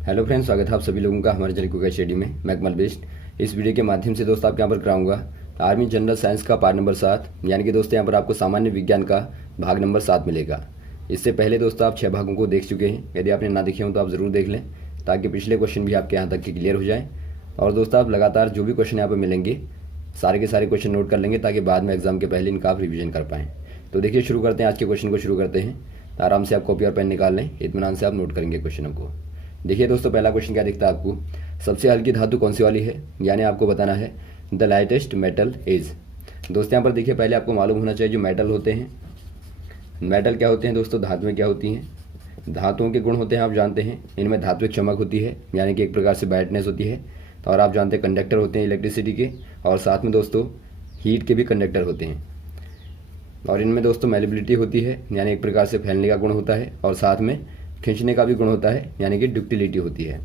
Hello friends, स्वागत है आप सभी लोगों का हमारे चैनल कुकर स्टडी में। मैं अकमल बेस्ट। इस वीडियो के माध्यम से दोस्तों आपके यहाँ पर कराऊंगा आर्मी जनरल साइंस का पार्ट नंबर 7, यानी कि दोस्तों यहाँ पर आपको सामान्य विज्ञान का भाग नंबर 7 मिलेगा। इससे पहले दोस्तों आप 6 भागों को देख चुके हैं। यदि आपने ना देखे हो तो आप ज़रूर देख लें, ताकि पिछले क्वेश्चन भी आपके यहाँ तक के क्लियर हो जाए। और दोस्तों आप लगातार जो भी क्वेश्चन यहाँ पर मिलेंगे सारे के सारे क्वेश्चन नोट कर लेंगे, ताकि बाद में एग्जाम के पहले इनका आप रिविजन कर पाएँ। तो देखिए शुरू करते हैं, आज के क्वेश्चन को शुरू करते हैं। आराम से आप कॉपी और पेन निकाल लें, इत्मीनान से आप नोट करेंगे क्वेश्चनों को। देखिए दोस्तों, पहला क्वेश्चन क्या दिखता है आपको, सबसे हल्की धातु कौन सी वाली है, यानी आपको बताना है द लाइटेस्ट मेटल इज। दोस्तों यहाँ पर देखिए, पहले आपको मालूम होना चाहिए जो मेटल होते हैं, मेटल क्या होते हैं दोस्तों, धातुएं क्या होती हैं। धातुओं के गुण होते हैं आप जानते हैं, इनमें धात्विक चमक होती है, यानी कि एक प्रकार से ब्राइटनेस होती है। और आप जानते हैं कंडक्टर होते हैं इलेक्ट्रिसिटी के, और साथ में दोस्तों हीट के भी कंडक्टर होते हैं। और इनमें दोस्तों मेलेबिलिटी होती है, यानी एक प्रकार से फैलने का गुण होता है, और साथ में खींचने का भी गुण होता है, यानी कि डक्टिलिटी होती है।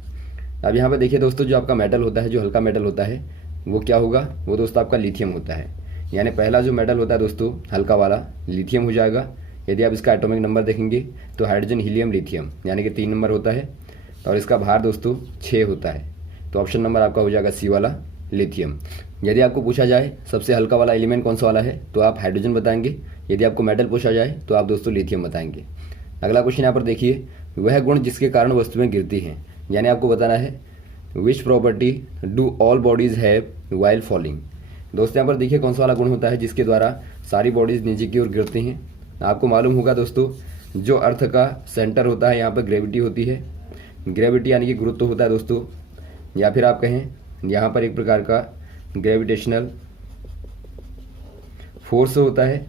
अब यहाँ पर देखिए दोस्तों, जो आपका मेटल होता है, जो हल्का मेटल होता है, वो क्या होगा, वो दोस्तों आपका लिथियम होता है। यानी पहला जो मेटल होता है दोस्तों हल्का वाला, लिथियम हो जाएगा। यदि आप इसका एटॉमिक नंबर देखेंगे तो हाइड्रोजन हीलियम लिथियम, यानी कि 3 नंबर होता है, और इसका भार दोस्तों 6 होता है। तो ऑप्शन नंबर आपका हो जाएगा सी वाला, लिथियम। यदि आपको पूछा जाए सबसे हल्का वाला एलिमेंट कौन सा वाला है, तो आप हाइड्रोजन बताएंगे। यदि आपको मेटल पूछा जाए तो आप दोस्तों लिथियम बताएंगे। अगला क्वेश्चन यहाँ पर देखिए, वह गुण जिसके कारण वस्तुएं गिरती हैं, यानी आपको बताना है which property do all bodies have while falling. दोस्तों यहाँ पर देखिए कौन सा वाला गुण होता है जिसके द्वारा सारी बॉडीज नीचे की ओर गिरती हैं। आपको मालूम होगा दोस्तों, जो अर्थ का सेंटर होता है यहाँ पर ग्रेविटी होती है। ग्रेविटी यानी कि गुरुत्व होता है दोस्तों, या फिर आप कहें यहाँ पर एक प्रकार का ग्रेविटेशनल फोर्स होता है,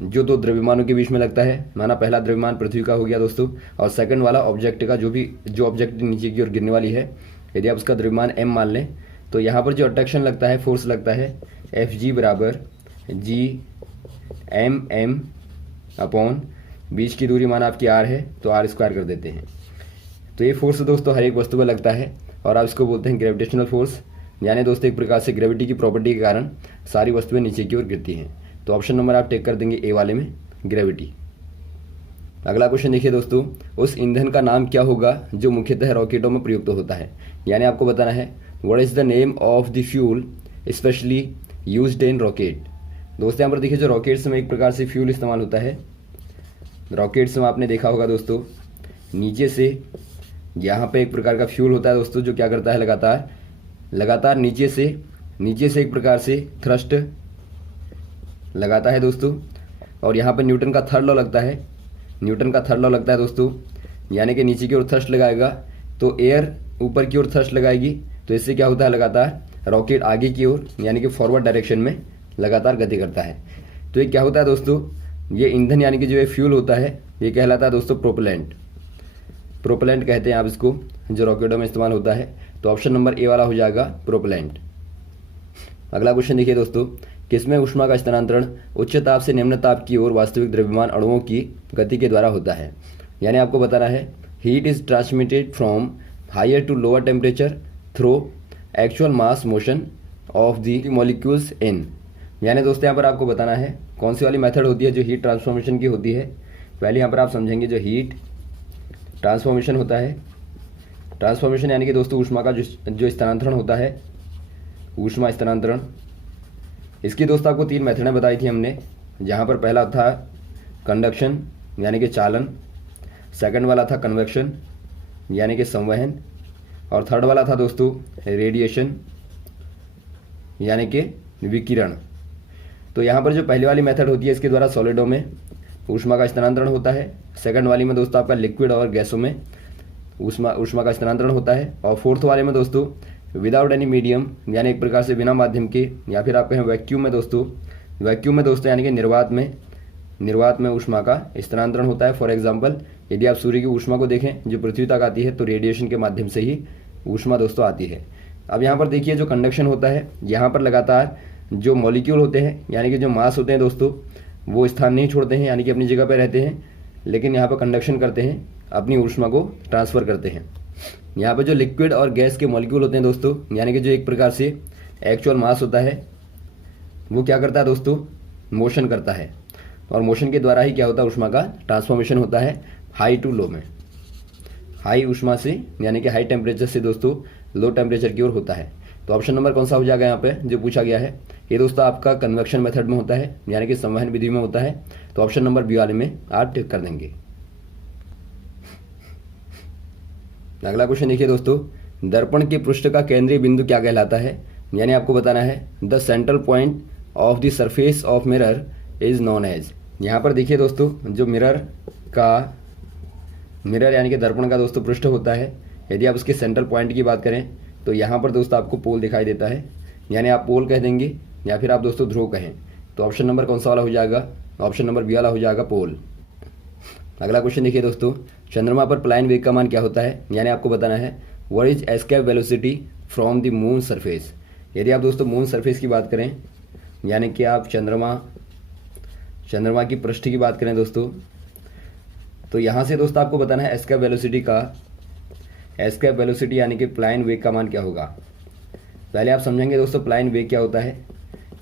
जो 2 द्रव्यमानों के बीच में लगता है। माना पहला द्रव्यमान पृथ्वी का हो गया दोस्तों, और सेकंड वाला ऑब्जेक्ट का, जो ऑब्जेक्ट नीचे की ओर गिरने वाली है, यदि आप उसका द्रव्यमान m मान लें, तो यहाँ पर जो अट्रैक्शन लगता है, फोर्स लगता है, Fg बराबर G m अपॉन बीच की दूरी माना आपकी r है, तो r स्क्वायर कर देते हैं। तो ये फोर्स दोस्तों हर एक वस्तु पर लगता है, और आप इसको बोलते हैं ग्रेविटेशनल फोर्स। यानी दोस्तों एक प्रकार से ग्रेविटी की प्रॉपर्टी के कारण सारी वस्तुएं नीचे की ओर गिरती हैं। तो ऑप्शन नंबर आप टेक कर देंगे ए वाले में, ग्रेविटी। अगला क्वेश्चन देखिए दोस्तों, उस ईंधन का नाम क्या होगा जो मुख्यतः रॉकेटों में प्रयुक्त होता है। यानी आपको बताना है what is the name of the fuel specially used in rocket. दोस्तों यहाँ पर देखिए, जो रॉकेट्स में एक प्रकार से फ्यूल इस्तेमाल होता है। रॉकेट्स में आपने देखा होगा दोस्तों, नीचे से यहाँ पे एक प्रकार का फ्यूल होता है दोस्तों, जो क्या करता है, लगातार नीचे से एक प्रकार से थ्रस्ट लगाता है दोस्तों। और यहाँ पर न्यूटन का थर्ड लॉ लगता है दोस्तों, यानी कि नीचे की ओर थ्रस्ट लगाएगा तो एयर ऊपर की ओर थ्रस्ट लगाएगी, तो इससे क्या होता है, लगातार रॉकेट आगे की ओर यानी कि फॉरवर्ड डायरेक्शन में लगातार गति करता है। तो ये क्या होता है दोस्तों, ये ईंधन यानी कि जो ये फ्यूल होता है, ये कहलाता है दोस्तों प्रोपेलेंट कहते हैं आप इसको, जो रॉकेटों में इस्तेमाल होता है। तो ऑप्शन नंबर ए वाला हो जाएगा प्रोपेलेंट। अगला क्वेश्चन देखिए दोस्तों, किसमें ऊष्मा का स्थानांतरण उच्च ताप से निम्न ताप की ओर वास्तविक द्रव्यमान अणुओं की गति के द्वारा होता है। यानी आपको बताना है heat is transmitted from higher to lower temperature through actual mass motion of the molecules in. यानी दोस्तों यहाँ पर आपको बताना है कौन सी वाली मेथड होती है जो हीट ट्रांसफॉर्मेशन की होती है। पहले यहाँ पर आप समझेंगे जो हीट ट्रांसफॉर्मेशन होता है, ट्रांसफॉर्मेशन यानी कि दोस्तों ऊष्मा का जो स्थानांतरण होता है, ऊष्मा स्थानांतरण। इसकी दोस्तों आपको 3 मेथडें बताई थी हमने, जहाँ पर पहला था कंडक्शन यानी कि चालन, सेकंड वाला था कन्वेक्शन यानी कि संवहन, और थर्ड वाला था दोस्तों रेडिएशन यानी कि विकिरण। तो यहाँ पर जो पहली वाली मेथड होती है, इसके द्वारा सॉलिडों में ऊष्मा का स्थानांतरण होता है। सेकंड वाली में दोस्तों आपका लिक्विड और गैसों में ऊष्मा का स्थानांतरण होता है। और फोर्थ वाले में दोस्तों विदाउट एनी मीडियम, यानी एक प्रकार से बिना माध्यम के, या फिर आप कहें वैक्यूम में दोस्तों यानी कि निर्वात में ऊष्मा का स्थानांतरण होता है। फॉर एग्जांपल, यदि आप सूर्य की ऊष्मा को देखें जो पृथ्वी तक आती है, तो रेडिएशन के माध्यम से ही ऊष्मा दोस्तों आती है। अब यहाँ पर देखिए जो कंडक्शन होता है, यहाँ पर लगातार जो मॉलिक्यूल होते हैं यानी कि जो मास होते हैं दोस्तों, वो स्थान नहीं छोड़ते हैं, यानी कि अपनी जगह पर रहते हैं, लेकिन यहाँ पर कंडक्शन करते हैं, अपनी ऊष्मा को ट्रांसफ़र करते हैं। यहाँ पर जो लिक्विड और गैस के मॉलिक्यूल होते हैं दोस्तों, यानी कि जो एक प्रकार से एक्चुअल मास होता है, वो क्या करता है दोस्तों, मोशन करता है, और मोशन के द्वारा ही क्या होता है, ऊष्मा का ट्रांसफॉर्मेशन होता है हाई टू लो में। हाई ऊष्मा से यानी कि हाई टेम्परेचर से दोस्तों लो टेम्परेचर की ओर होता है। तो ऑप्शन नंबर कौन सा हो जाएगा यहाँ पे जो पूछा गया है, ये दोस्तों आपका कन्वेक्शन मेथड में होता है यानी कि संवहन विधि में होता है। तो ऑप्शन नंबर बी वाले में आप टिक कर देंगे। अगला क्वेश्चन देखिए दोस्तों, दर्पण के पृष्ठ का केंद्रीय बिंदु क्या कहलाता है, यानी आपको बताना है the central point of the surface of mirror is known as. यहाँ पर देखिए दोस्तों, जो मिरर यानी कि दर्पण का दोस्तों पृष्ठ होता है, यदि आप उसके सेंट्रल पॉइंट की बात करें तो यहाँ पर दोस्तों आपको पोल दिखाई देता है, यानी आप पोल कह देंगे या फिर आप दोस्तों ध्रुव कहें। तो ऑप्शन नंबर कौन सा वाला हो जाएगा, ऑप्शन नंबर बी वाला हो जाएगा पोल। अगला क्वेश्चन देखिए दोस्तों, चंद्रमा पर पलायन वेग का मान क्या होता है, यानी आपको बताना है what is escape velocity from the moon surface. यदि आप दोस्तों मून सरफेस की बात करें यानी कि आप चंद्रमा की पृष्ठ की बात करें दोस्तों, तो यहाँ से दोस्तों आपको बताना है एस्केप वेलोसिटी यानी कि पलायन वेग का मान क्या होगा। पहले आप समझेंगे दोस्तों पलायन वेग क्या होता है।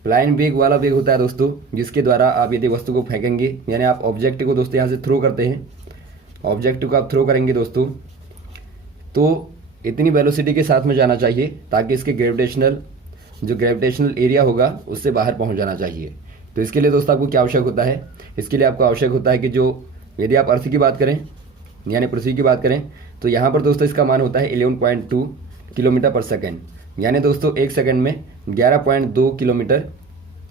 पलायन वेग वाला वेग होता है दोस्तों जिसके द्वारा आप यदि वस्तु को फेंकेंगे, यानी आप ऑब्जेक्ट को दोस्तों यहाँ से थ्रो करते हैं, ऑब्जेक्ट को आप थ्रो करेंगे दोस्तों, तो इतनी वेलोसिटी के साथ में जाना चाहिए ताकि इसके ग्रेविटेशनल एरिया होगा उससे बाहर पहुंच जाना चाहिए। तो इसके लिए दोस्तों आपको क्या आवश्यक होता है, इसके लिए आपको आवश्यक होता है कि यदि आप अर्थ की बात करें यानी पृथ्वी की बात करें तो यहाँ पर दोस्तों इसका मान होता है 11.2 किलोमीटर पर सेकेंड, यानी दोस्तों 1 सेकंड में 11.2 किलोमीटर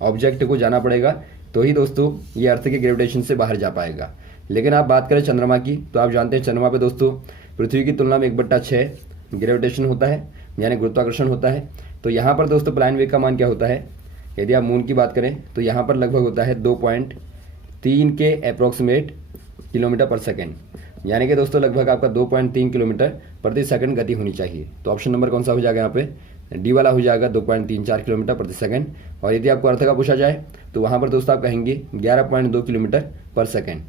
ऑब्जेक्ट को जाना पड़ेगा, तो ही दोस्तों ये अर्थ के ग्रेविटेशन से बाहर जा पाएगा। लेकिन आप बात करें चंद्रमा की तो आप जानते हैं चंद्रमा पे दोस्तों पृथ्वी की तुलना में 1/6 ग्रेविटेशन होता है यानी गुरुत्वाकर्षण होता है। तो यहाँ पर दोस्तों पलायन वेग का मान क्या होता है, यदि आप मून की बात करें तो यहाँ पर लगभग होता है 2.3 के अप्रोक्सीमेट किलोमीटर पर सेकेंड, यानी कि दोस्तों लगभग आपका 2.3 किलोमीटर प्रति सेकंड गति होनी चाहिए। तो ऑप्शन नंबर कौन सा हो जाएगा यहाँ पे, डी वाला हो जाएगा 2.34 किलोमीटर प्रति सेकंड। और यदि आपको अर्थ का पूछा जाए तो वहाँ पर दोस्तों आप कहेंगे 11.2 किलोमीटर पर सेकंड।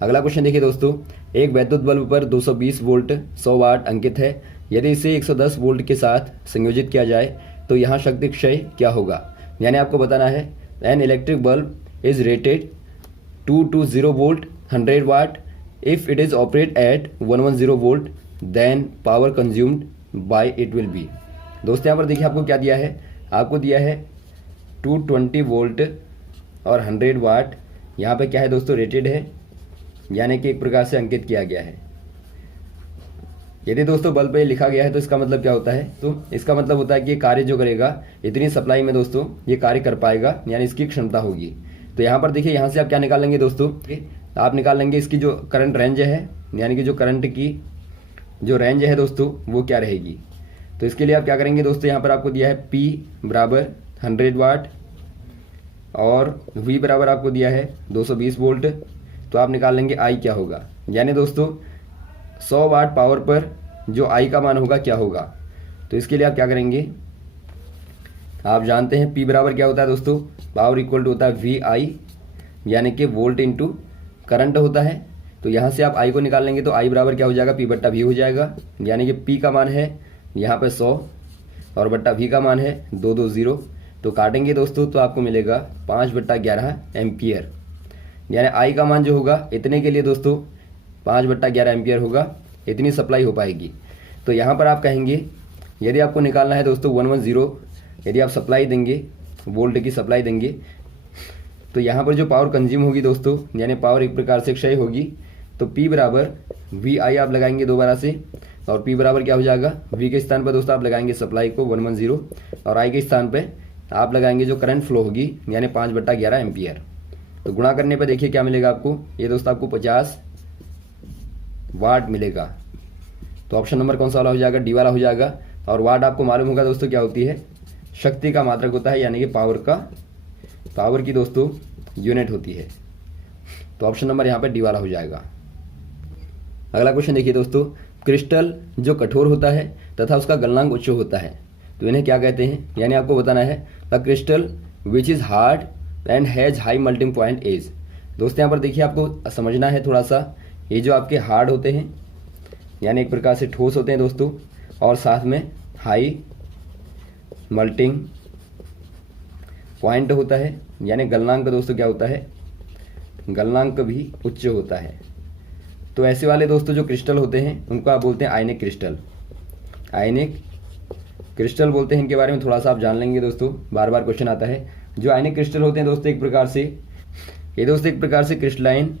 अगला क्वेश्चन देखिए दोस्तों, एक वैद्युत बल्ब पर 220 वोल्ट 100 वाट अंकित है, यदि इसे 110 वोल्ट के साथ संयोजित किया जाए तो यहाँ शक्ति क्षय क्या होगा। यानी आपको बताना है an electric bulb is rated 220 volt 100 watt. If it is operate at 110 volt, then power consumed by it will be। दोस्तों यहाँ पर देखिए आपको क्या दिया है, आपको दिया है 220 वोल्ट और 100 वाट। यहाँ पे क्या है दोस्तों, रेटेड है यानी कि एक प्रकार से अंकित किया गया है। यदि दोस्तों बल्ब पे लिखा गया है तो इसका मतलब क्या होता है, तो इसका मतलब होता है कि ये कार्य जो करेगा इतनी सप्लाई में दोस्तों ये कार्य कर पाएगा, यानी इसकी क्षमता होगी। तो यहाँ पर देखिए यहाँ से आप क्या निकाल लेंगे दोस्तों, आप निकाल लेंगे इसकी जो करंट रेंज है, यानी कि जो करंट की जो रेंज है दोस्तों वो क्या रहेगी। तो इसके लिए आप क्या करेंगे दोस्तों, यहाँ पर आपको दिया है P बराबर 100 वाट और V बराबर आपको दिया है 220 वोल्ट। तो आप निकाल लेंगे I क्या होगा, यानी दोस्तों 100 वाट पावर पर जो I का मान होगा क्या होगा। तो इसके लिए आप क्या करेंगे, आप जानते हैं P बराबर क्या होता है दोस्तों, पावर इक्वल टू होता है VI यानी कि वोल्ट इंटू करंट होता है। तो यहाँ से आप I को निकाल लेंगे तो I बराबर क्या हो जाएगा, P बट्टा V हो जाएगा, यानी कि P का मान है यहाँ पे 100 और बट्टा V का मान है 220। तो काटेंगे दोस्तों तो आपको मिलेगा 5/11 एम्पियर, यानी I का मान जो होगा इतने के लिए दोस्तों 5/11 एम्पियर होगा, इतनी सप्लाई हो पाएगी। तो यहाँ पर आप कहेंगे यदि आपको निकालना है दोस्तों 110, यदि आप सप्लाई देंगे वोल्ट की सप्लाई देंगे तो यहाँ पर जो पावर कंज्यूम होगी दोस्तों यानी पावर एक प्रकार से क्षय होगी। तो P बराबर VI आप लगाएंगे दोबारा से, और P बराबर क्या हो जाएगा, V के स्थान पर दोस्तों आप लगाएंगे सप्लाई को 110 और I के स्थान पे आप लगाएंगे जो करंट फ्लो होगी यानी 5/11 एम्पियर। तो गुणा करने पर देखिए क्या मिलेगा आपको, ये दोस्तों आपको 50 वाट मिलेगा। तो ऑप्शन नंबर कौन सा वाला हो जाएगा, डी वाला हो जाएगा। और वाट आपको मालूम होगा दोस्तों क्या होती है, शक्ति का मात्रक होता है, यानी कि पावर की दोस्तों यूनिट होती है। तो ऑप्शन नंबर यहाँ पे डी वाला हो जाएगा। अगला क्वेश्चन देखिए दोस्तों, क्रिस्टल जो कठोर होता है तथा उसका गलनांक उच्च होता है तो इन्हें क्या कहते हैं, यानी आपको बताना है the crystal which is hard and has high melting point is. दोस्तों यहाँ पर देखिए आपको समझना है थोड़ा सा, ये जो आपके हार्ड होते हैं यानी एक प्रकार से ठोस होते हैं दोस्तों, और साथ में हाई मेल्टिंग पॉइंट होता है, यानी गलनांक दोस्तों क्या होता है, गलनांक भी उच्च होता है। तो ऐसे वाले दोस्तों जो क्रिस्टल होते हैं उनको आप बोलते हैं आयनिक क्रिस्टल। आयनिक क्रिस्टल बोलते हैं, इनके बारे में थोड़ा सा आप जान लेंगे दोस्तों, बार बार क्वेश्चन आता है। जो आयनिक क्रिस्टल होते हैं दोस्तों एक प्रकार से क्रिस्टलाइन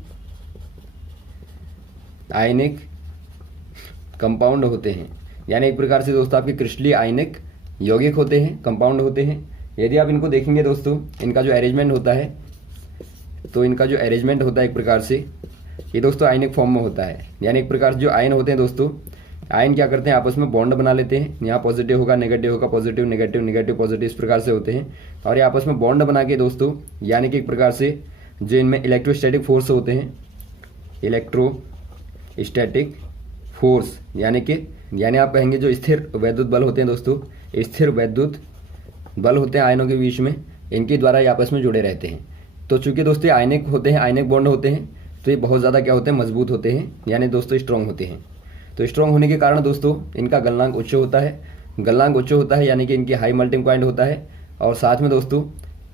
आयनिक कंपाउंड होते हैं, यानी एक प्रकार से दोस्तों आपके क्रिस्टलीय आयनिक यौगिक होते हैं, कंपाउंड होते हैं। यदि आप इनको देखेंगे दोस्तों, इनका जो अरेंजमेंट होता है, तो इनका जो अरेंजमेंट होता है एक प्रकार से ये दोस्तों आयनिक फॉर्म में होता है। यानी एक प्रकार से जो आयन होते हैं दोस्तों, आयन क्या करते हैं, आपस में बॉन्ड बना लेते हैं। यहाँ पॉजिटिव होगा, नेगेटिव होगा, पॉजिटिव नेगेटिव, नेगेटिव पॉजिटिव, इस प्रकार से होते हैं। और ये आपस में बॉन्ड बना के दोस्तों, यानी कि एक प्रकार से जो इनमें इलेक्ट्रोस्टैटिक फोर्स होते हैं, इलेक्ट्रोस्टैटिक फोर्स यानी आप कहेंगे जो स्थिर वैद्युत बल होते हैं दोस्तों, स्थिर वैद्युत बल होते हैं आयनों के बीच में, इनके द्वारा ये आपस में जुड़े रहते हैं। तो चूंकि दोस्तों आयनिक होते हैं, आयनिक बॉन्ड होते हैं, तो ये बहुत ज़्यादा क्या होते हैं, मजबूत होते हैं, यानी दोस्तों स्ट्रॉन्ग होते हैं। तो स्ट्रॉन्ग होने के कारण दोस्तों इनका गलनांक उच्च होता है, यानी कि इनकी हाई मेल्टिंग पॉइंट होता है। और साथ में दोस्तों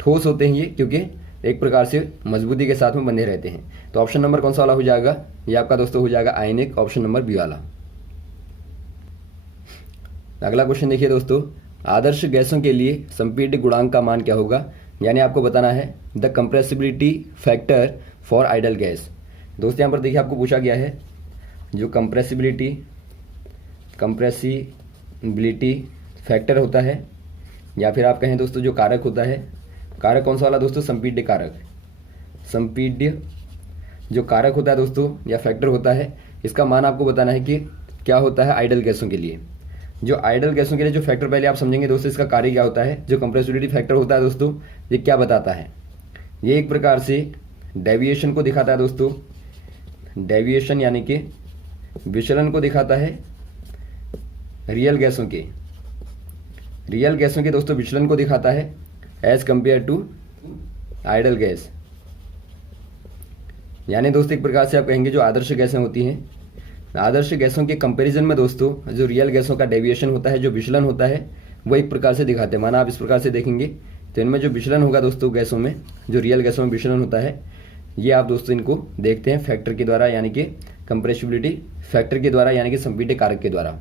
ठोस होते हैं ये, क्योंकि एक प्रकार से मजबूती के साथ में बंधे रहते हैं। तो ऑप्शन नंबर कौन सा वाला हो जाएगा, ये आपका दोस्तों हो जाएगा आयनिक, ऑप्शन नंबर बी वाला। अगला क्वेश्चन देखिए दोस्तों, आदर्श गैसों के लिए संपीड्य गुणांक का मान क्या होगा, यानी आपको बताना है the compressibility factor for idol gas. दोस्तों यहाँ पर देखिए आपको पूछा गया है जो कंप्रेसिबिलिटी फैक्टर होता है, या फिर आप कहें दोस्तों जो कारक होता है, कारक कौन सा वाला दोस्तों, संपीड्य कारक। संपीड्य जो कारक होता है दोस्तों या फैक्टर होता है, इसका मान आपको बताना है कि क्या होता है आइडल गैसों के लिए। जो आइडल गैसों के लिए जो फैक्टर पहले आप समझेंगे दोस्तों, इसका कार्य क्या होता है। जो कंप्रेसिबिलिटी फैक्टर होता है दोस्तों, ये क्या बताता है, ये एक प्रकार से डेविएशन को दिखाता है दोस्तों, डेविएशन यानी कि विचलन को दिखाता है रियल गैसों के दोस्तों विचलन को दिखाता है as compare to ideal gas. यानी दोस्तों एक प्रकार से आप कहेंगे जो आदर्श गैसें होती हैं, आदर्श गैसों के कंपैरिजन में दोस्तों जो रियल गैसों का डेविएशन होता है, जो विचलन होता है, वो एक प्रकार से दिखाते हैं। माना आप इस प्रकार से देखेंगे तो इनमें जो विचलन होगा दोस्तों गैसों में, जो रियल गैसों में विचलन होता है, ये आप दोस्तों इनको देखते हैं फैक्टर के द्वारा, यानी कि कंप्रेसिबिलिटी फैक्टर के द्वारा, यानी कि संपीड्य कारक के द्वारा।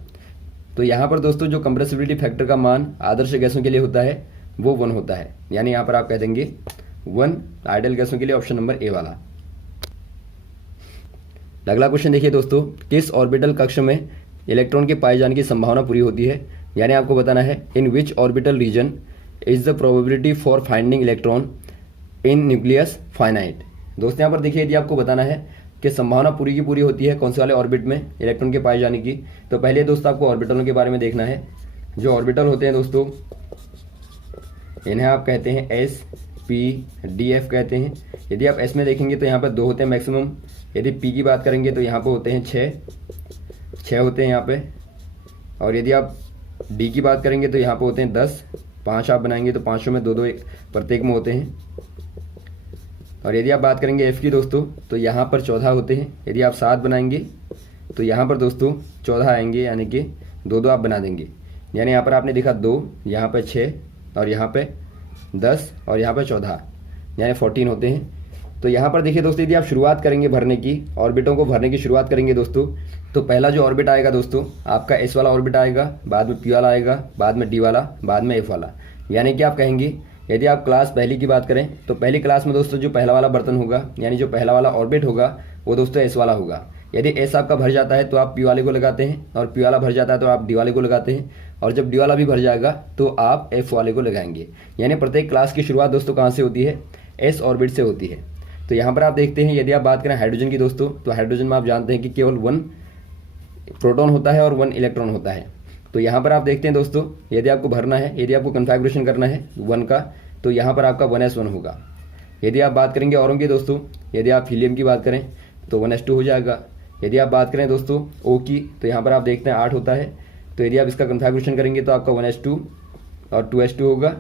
तो यहाँ पर दोस्तों जो कंप्रेसिबिलिटी फैक्टर का मान आदर्श गैसों के लिए होता है वो 1 होता है, यानी यहाँ पर आप कह देंगे 1 आइडल गैसों के लिए, ऑप्शन नंबर ए वाला। अगला क्वेश्चन देखिए दोस्तों, किस ऑर्बिटल कक्ष में इलेक्ट्रॉन के पाए जाने की संभावना पूरी होती है, यानी आपको बताना है in which orbital region is the probability for finding electron in nucleus finite. दोस्तों यहाँ पर देखिए यदि आपको बताना है कि संभावना पूरी की पूरी होती है कौन से वाले ऑर्बिट में इलेक्ट्रॉन के पाए जाने की, तो पहले दोस्तों आपको ऑर्बिटलों के बारे में देखना है। जो ऑर्बिटल होते हैं दोस्तों, इन्हें आप कहते हैं एस, पी, डी, एफ कहते हैं। यदि आप एस में देखेंगे तो यहाँ पर 2 होते हैं मैक्सिमम। यदि पी की बात करेंगे तो यहाँ पर होते हैं 6 होते हैं यहाँ पे। और यदि आप डी की बात करेंगे तो यहाँ पर होते हैं 10, 5 आप बनाएंगे तो 5 में 2 प्रत्येक में होते हैं। और यदि आप बात करेंगे एफ की दोस्तों, तो यहाँ पर 14 होते हैं। यदि आप 7 बनाएंगे तो यहाँ पर दोस्तों 14 आएंगे, यानी कि 2 आप बना देंगे। यानी यहाँ पर आपने देखा 2, यहाँ पर 6 और यहाँ पे 10 और यहाँ पर 14, यानी 14 होते हैं। तो यहाँ पर देखिए दोस्तों, यदि आप शुरुआत करेंगे भरने की, ऑर्बिटों को भरने की शुरुआत करेंगे दोस्तों, तो पहला जो ऑर्बिट आएगा दोस्तों आपका एस वाला ऑर्बिट आएगा, बाद में पी वाला आएगा, बाद में डी वाला, बाद में एफ वाला। यानी कि आप कहेंगे यदि आप क्लास पहली की बात करें तो पहली क्लास में दोस्तों जो पहला वाला बर्तन होगा, यानी जो पहला वाला ऑर्बिट होगा वो दोस्तों एस वाला होगा। यदि एस आपका भर जाता है तो आप पी वाले को लगाते हैं, और पी वाला भर जाता है तो आप डी वाले को लगाते हैं, और जब डी वाला भी भर जाएगा तो आप एफ वाले को लगाएंगे। यानी प्रत्येक क्लास की शुरुआत दोस्तों कहाँ से होती है, एस ऑर्बिट से होती है। तो यहाँ पर आप देखते हैं, यदि आप बात करें हाइड्रोजन की दोस्तों, तो हाइड्रोजन में आप जानते हैं कि केवल 1 प्रोटॉन होता है और 1 इलेक्ट्रॉन होता है। तो यहाँ पर आप देखते हैं दोस्तों, यदि आपको भरना है, यदि आपको कन्फिगरेशन करना है 1 का, तो यहाँ पर आपका 1s1 होगा। यदि आप बात करेंगे औरों की दोस्तों, यदि आप हीलियम की बात करें तो 1s2 हो जाएगा। यदि आप बात करें दोस्तों ओ की, तो यहाँ पर आप देखते हैं 8 होता है। तो यदि आप इसका कन्फिगरेशन करेंगे तो आपका 1s2 और 2s2 होगा,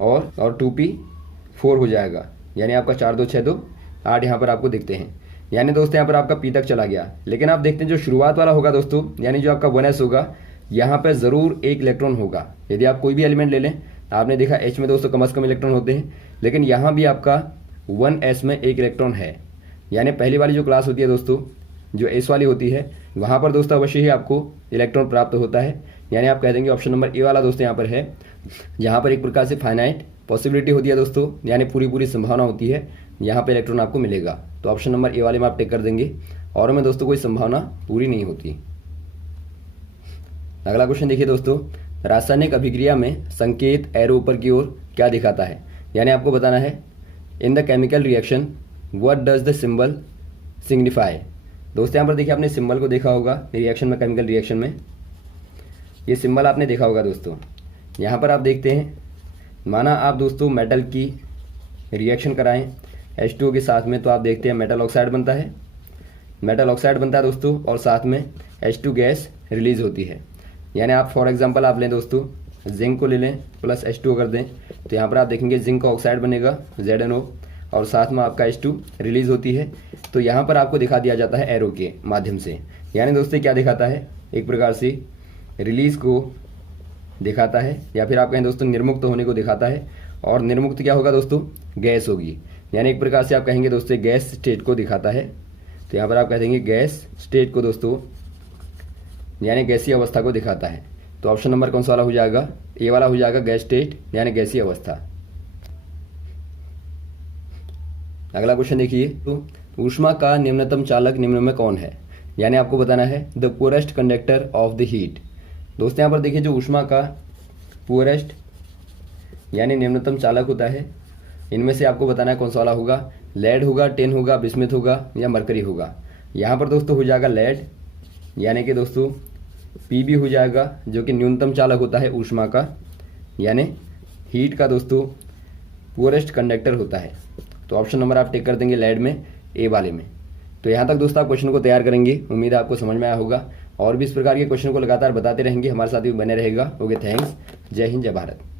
और 2p4 हो जाएगा। यानी आपका 4 2 6 2 8 यहाँ पर आपको दिखते हैं। यानी दोस्तों यहाँ पर आपका पी तक चला गया। लेकिन आप देखते हैं जो शुरुआत वाला होगा दोस्तों, यानी जो आपका 1s होगा, यहाँ पर ज़रूर एक इलेक्ट्रॉन होगा। यदि आप कोई भी एलिमेंट ले लें, आपने देखा एच में दोस्तों कम से कम इलेक्ट्रॉन होते हैं, लेकिन यहाँ भी आपका 1s में एक इलेक्ट्रॉन है। यानी पहली वाली जो क्लास होती है दोस्तों, जो एस वाली होती है वहाँ पर दोस्तों अवश्य ही आपको इलेक्ट्रॉन प्राप्त होता है। यानी आप कह देंगे ऑप्शन नंबर ए वाला दोस्तों यहाँ पर है, जहाँ पर एक प्रकार से फाइनाइट पॉसिबिलिटी होती है दोस्तों, यानी पूरी संभावना होती है यहाँ पर इलेक्ट्रॉन आपको मिलेगा। तो ऑप्शन नंबर ए वाले में आप टिक कर देंगे, और में दोस्तों कोई संभावना पूरी नहीं होती। अगला क्वेश्चन देखिए दोस्तों, रासायनिक अभिक्रिया में संकेत एरो ऊपर की ओर क्या दिखाता है। यानी आपको बताना है in the chemical reaction what does the symbol signify. दोस्तों यहाँ पर देखिए आपने सिंबल को देखा होगा रिएक्शन में, केमिकल रिएक्शन में ये सिंबल आपने देखा होगा दोस्तों। यहाँ पर आप देखते हैं, माना आप दोस्तों मेटल की रिएक्शन कराएं H2O के साथ में, तो आप देखते हैं मेटल ऑक्साइड बनता है, मेटल ऑक्साइड बनता है दोस्तों, और साथ में H2 गैस रिलीज होती है। यानी आप फॉर एग्जांपल आप लें दोस्तों, जिंक को ले लें प्लस H2O कर दें, तो यहाँ पर आप देखेंगे जिंक का ऑक्साइड बनेगा ZnO, और साथ में आपका H2 रिलीज होती है। तो यहाँ पर आपको दिखा दिया जाता है एरो के माध्यम से। यानी दोस्तों क्या दिखाता है, एक प्रकार से रिलीज को दिखाता है, या फिर आप कहें दोस्तों निर्मुक्त होने को दिखाता है। और निर्मुक्त क्या होगा दोस्तों, गैस होगी। यानी एक प्रकार से आप कहेंगे दोस्तों गैस स्टेट को दिखाता है। तो यहाँ पर आप कह देंगे गैस स्टेट को दोस्तों, यानी गैसीय अवस्था को दिखाता है। तो ऑप्शन नंबर कौन सा वाला हो जाएगा, ए वाला हो जाएगा, गैस स्टेट यानी गैसीय अवस्था। अगला क्वेश्चन देखिए, तो ऊष्मा का निम्नतम चालक निम्न में कौन है। यानी आपको बताना है the poorest conductor of the heat. दोस्तों यहाँ पर देखिए जो ऊष्मा का पुअरेस्ट यानी निम्नतम चालक होता है, इनमें से आपको बताना है कौन सा वाला होगा, लेड होगा, टिन होगा, बिस्मिथ होगा या मरकरी होगा। यहाँ पर दोस्तों हो जाएगा लेड, यानी कि दोस्तों Pb हो जाएगा, जो कि न्यूनतम चालक होता है ऊष्मा का, यानी हीट का दोस्तों पुअरेस्ट कंडक्टर होता है। तो ऑप्शन नंबर आप टिक कर देंगे लेड में, ए वाले में। तो यहाँ तक दोस्तों आप क्वेश्चन को तैयार करेंगे, उम्मीद है आपको समझ में आया होगा। और भी इस प्रकार के क्वेश्चन को लगातार बताते रहेंगे, हमारे साथ भी बने रहेगा। ओके, थैंक्स, जय हिंद, जय भारत।